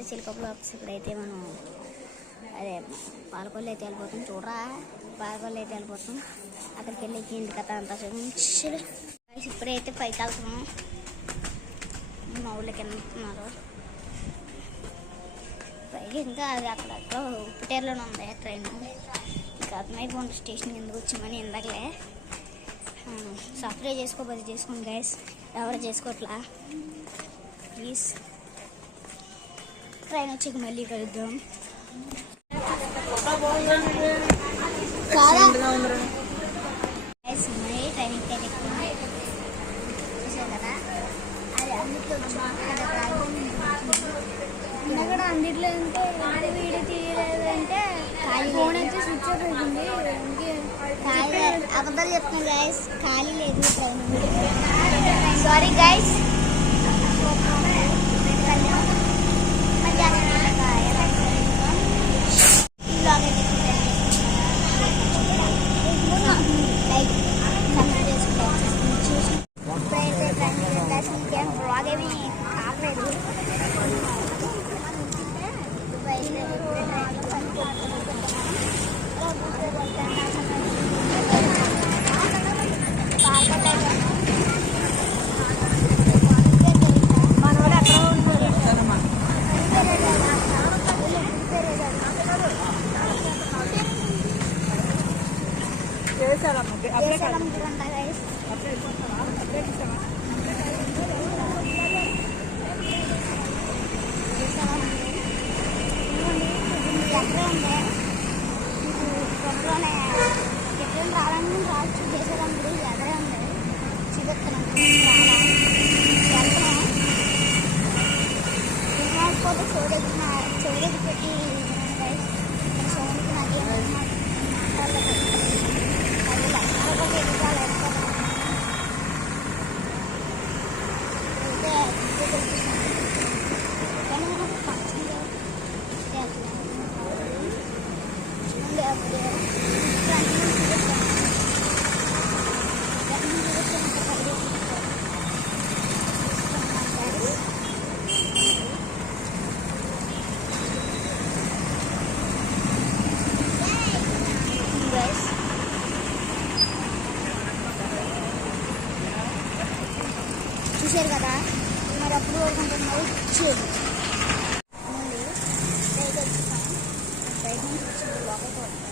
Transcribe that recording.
నమస్తే చిలుక బ్లాగ్స్. ఇప్పుడైతే మనం అదే పాలకొల్లు అయితే వెళ్ళిపోతాం. చూడరా, పాలకొల్లు అయితే వెళ్ళిపోతాం. అక్కడికి వెళ్ళి ఏంటి కథ అంతా చూపించాలి. ఇప్పుడైతే పైకి వెళ్తున్నాం. మా ఊళ్ళో కింద ఉన్నారు పైకి. ఇంకా అది అక్కడ ఉప్పుటేరులోనే ఉంది ట్రైన్. ఇంకా అర్థమైపోయింది స్టేషన్ కిందకు వచ్చామని. ఇందాకలే సబ్స్క్రైబ్ చేసుకోబోదు చేసుకోండి గైస్, ఎవరు చేసుకోవట్లా ప్లీజ్. ట్రైన్ వచ్చాక మళ్ళీ కలుద్దాం. ట్రైన్ చూసారు కదా, అది అందుట్లో కూడా అందుట్లో అంటే వీడియో తీయలేదంటే ఫోన్ అయితే స్విచ్ ఆఫ్ అయిపోయింది. అబద్ధాలు చెప్తున్నాను గైస్, ఖాళీ లేదు ట్రైన్. Sorry guys. చూసారు కదా, మరి అప్పుడు అనుకుంటున్నావు వచ్చేది బయట వచ్చేసాం. బయట నుంచి వచ్చింది లోపలికి